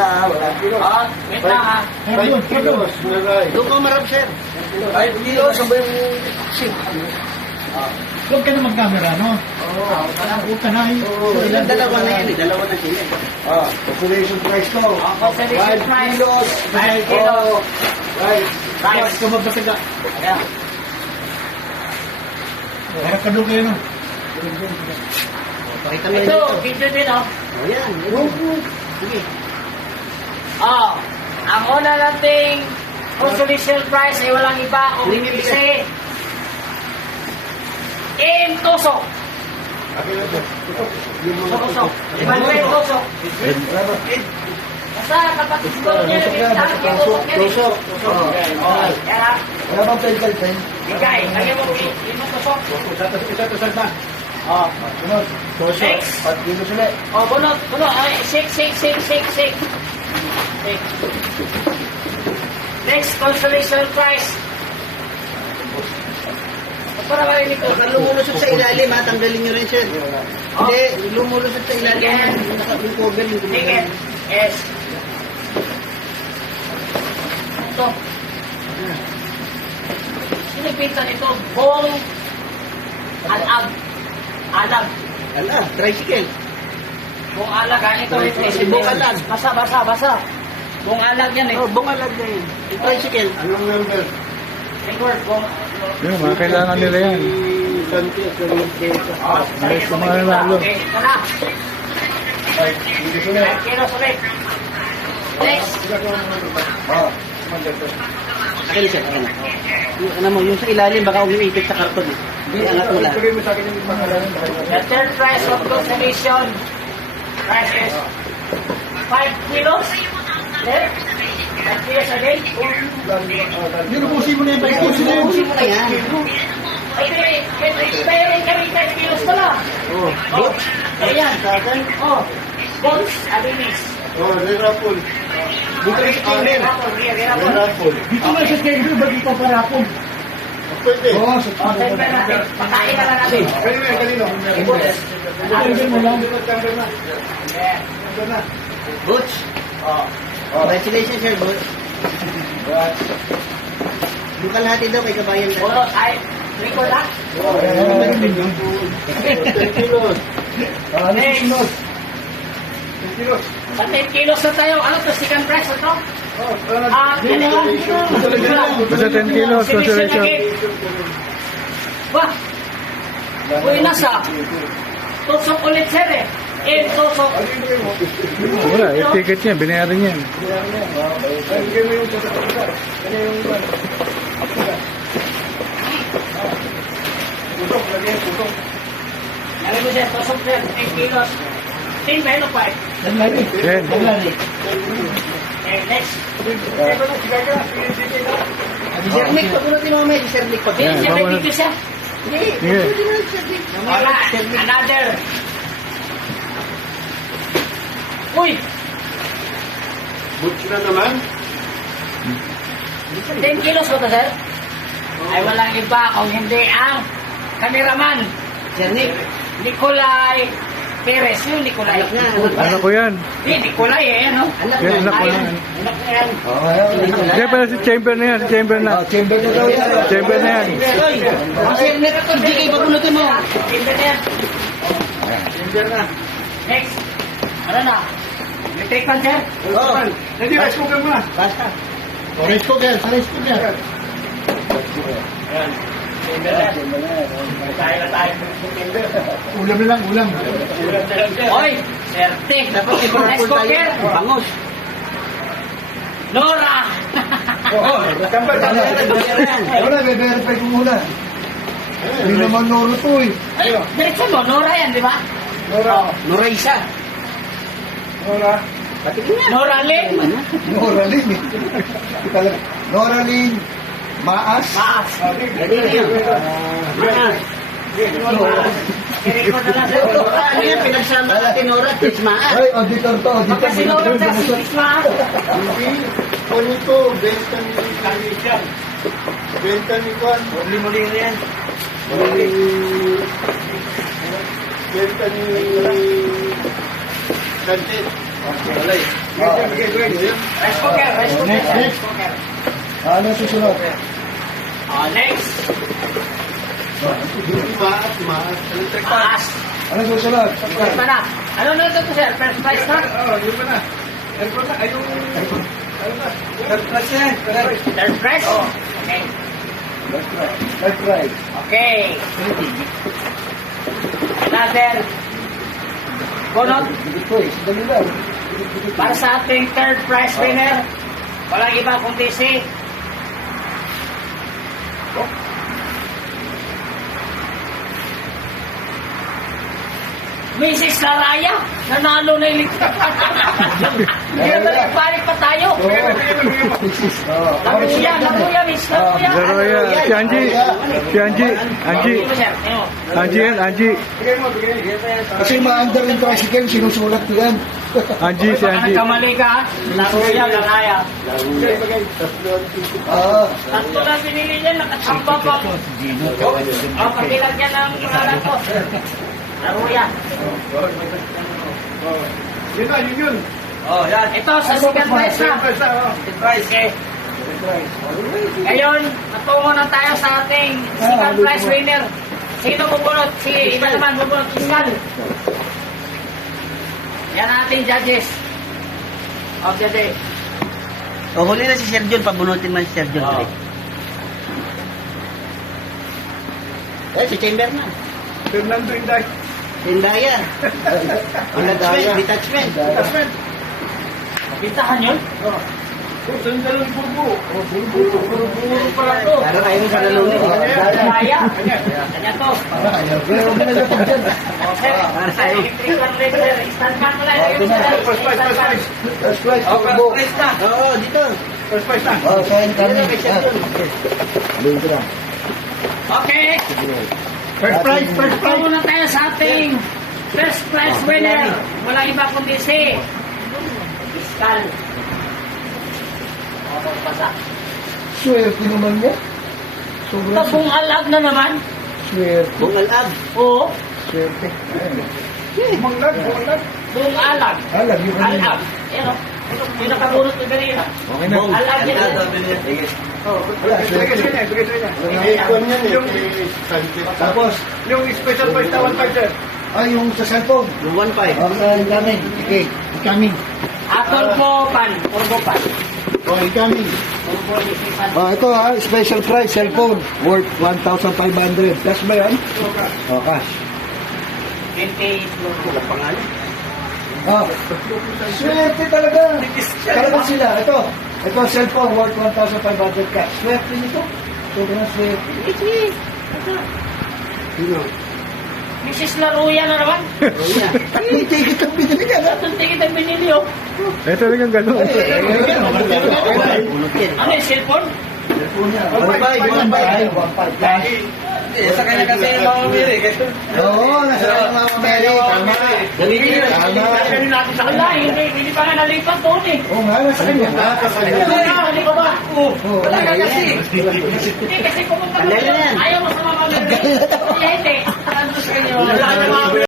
Wala kilo. Wait lang ha. 5 kilos. Doon ko marap, sir. 5 kilos. Ang ba yung sim? Huwag ka na mag-camera, no? Huwag ka na. Ilang dalawa na yan, dalawa na sila. Population price ko. Consolation 5 price. kilos. 5 kilos. Right. Price. Ikaw magbasaga. Ayan. Harap ka doon kayo, no? Pakita mo Ito, dito. video din oh. Ayan. Sige. Ang una nating consolation price ay walang iba kung hindi si in tusok. Tusok. Evaluate tusok. Basta kapatid ko niya yung tusok yan. Tusok. Yan ha. Wala bang pencil pen? Bigay. Lagyan mo yung tusok. Isa na. Tusok. Next. 5 kilos ulit. Bunot. Ay, shake. Next consolation prize. Para marinig ko. Baka lumulusot sa ilalim, ha? Tanggalin nyo rin, sir. Hindi, lumulusot sa ilalim. Yan. Yung cover, yung Ticket. Yes. Ito. Sinipitan ito. Bong alag. Alag. Ala, tricycle. Bong alag. Ito. Bong alag. Basa. Bong alag yan eh. Oh, bungalag na yun. Yung tricycle. Anong number? Record. Bong. Yun, mga kailangan nila yan. Ayos ka mga lalo. Okay. Ito na. 5 kilos ulit. Next. Akin, sir. Akin. Yung, ano mo, yung sa ilalim, baka umiipit sa karton. Hindi, angat mo lang. Ibigay mo sa akin yung pangalan. The third price of consolation price is 5 kilos. Left. 5 kilos again. Yun, ubusin mo na yan. Ubusin mo Ubusin mo na yan. Expiring kami 5 kilos pala. Oh, Oh, ayan. Oh, boats, abinis. Rirapol. Bukas amin. Rirapol. Dito na sa schedule, ba't ito parapon? Pwede. Oo, Oh, temper natin. Pakain na lang natin. Kanino? Boats. mo lang. Ayan. Butch. Oh. Congratulations, sir, Butch. Yung kalahati daw kay kabayan ka. Bono, ay, record ha? 10 kilos. Next. 10 kilos. Sa 10 kilos na tayo. Ano to? Second price ito? Yan lang. Basta 10 kilos, consolation. Wah! Uy, nasa. Tusok ulit, sir eh. Tusok. Wala, yung ticket niya, binayaran niya. Ibigay mo yung sa kanya yung iban. Putok, lagyan yung putok. Lagay mo, sir. Tusok, sir. 10 kilos. 10 ba? Ano pa eh? Yan. Next. Sir Nick, pabunutin mo may Sir Nick. Hindi, Yan, sir, may bawal. dito siya. Hindi, Sige. pabunutin mo Sir Nick. Wala. Another. Uy! Butch na naman. 10 kilos ba ito, sir? Ay walang iba kung hindi ang kameraman. Sir Nick, Nicolay Perez. Yung Nicolay. anak nga. Ano ko yan? Hindi, Nicolay eh, ano? Anak Yan, nga. anak ko yan. Anak na yan. Kaya pala si chamber na yan, si chamber na. Chamber na daw yan. Chamber na yan. Ang Sir Nick, hindi kayo pabunutin mo. Timber na yan. Chamber na. Next. Ano na? Electric fan, sir? Oo. Hindi, rice cooker mo na. Basta. Rice cooker, rice cooker. Timber na yan. Tayo na tayo. Ulam na lang, ulam. Oy! Serte! Dapat may Rice purple tayo. cooker! Bangos. Nora! Oo, chamber na. Wala, verify ko muna. Hindi naman Noro to eh. Ay, diretso mo, Nora yan, di ba? Nora. Noraisa. Nora. Patikin nga. Nora Lynn! Noraling eh. Noraling, Maas. Maas! Pwede na yun. Maas. I-record na lang, sir. Nora, ano yan? Pinagsama natin Nora at Maas. Ay, auditor to, auditor. Magkasi Nora sa si Maas. Hindi. Kunin ko. Benta ni Christian. Benta ni Juan. Muli-muli na yan. Benta ni Sanchez. Rice cooker, rice cooker, Next, rice next. cooker. Ano susunod? Next. Maas. Ano susunod? Ito na. Ano na ito, sir? First price na? Third price? Okay. Left right. Okay. Another bunot Choice. Dali lang. para sa ating third prize winner. Walang iba kundi si Mrs. Laraya. Nanalo na yung ligtas. Hindi na nagpanik pa tayo. Labuya, labuya, Miss. Labuya. Labuya. Si Angie. Si Angie. Angie. Angie yan, Angie. Kasi ma-under yung tricycle, sinusulat ko yan. Angie, si Baka Angie. nagkamali ka. Labuya, Laraya. Ah, Tatlo na pinili niya, nakachamba pa. Pakilag niya ng pangalan ko. Labuya. Ito, sa second prize na. Okay. Ngayon, natungo na tayo sa ating second prize winner. Sino bubunot? Si iba naman bubunot. Iskal. Yan ang ating judges of the day. O, huli na si Sir John. Pabunutin man si Sir John. Oh. Si Chamberman. Fernando Inday. Tindaya. Detachment. Pintahan yun? Sandalong burbo. Puro pala to. Para kayo sa lalunod. Kaya. Kanya to. pero huwag na lapag dyan. Okay. Electrical regular. Standman mo lang. First prize. First right. Turbo. Oo, dito. First prize na. Oh, kain kami. Kay Sir John. Doon ko lang. Okay. First prize, first prize. Ito muna tayo sa ating first prize winner. Walang iba kundi si Iskal. Basa. Swerte naman niya. Sobrang Tabong alag na naman. swerte. Bungalag. Oo. Swerte. Manglag. Buong alag. Alam, yung kanina. Alag. Yan o. Yung nakabunot na ganina. Okay na. Alag yan. Wala, swerte. Ikon yan eh. Tapos, Yung special prize na 1.5 sir. yung sa cellphone. Yung 1.5. Okay, incoming. Okay, incoming. Turbo pan. Turbo pan. Oh, incoming. Turbo pan. Ito special price, cellphone. Worth 1,500. Cash ba yan? Oh, cash. 20 turbo pangalan. Swerte talaga. Talaga sila. Ito cellphone worth 1,500 cash. Swerte nito. Sobrang swerte. Sino? Mrs. Laruya na naman. May ticket ang binili ka na. Itong ticket ang binili o. Eh, talagang gano'n. Ano yung cellphone? Cellphone niya. 1.5. 1.5 cash. Sa kanya kasi yung mga umiri. Oo, nasa Mama Mary. Tama. Tama. Natin sa kanya. Hindi pa nga nalipat doon eh. Oo nga, nasa kanya. Hindi pa ba? Oo, Wala ka wala kasi. yan. Hindi kasi pumunta ka Tagal na yan. Ayaw mo sa mga Mary. Hindi. Ano sa kanya? Wala na mga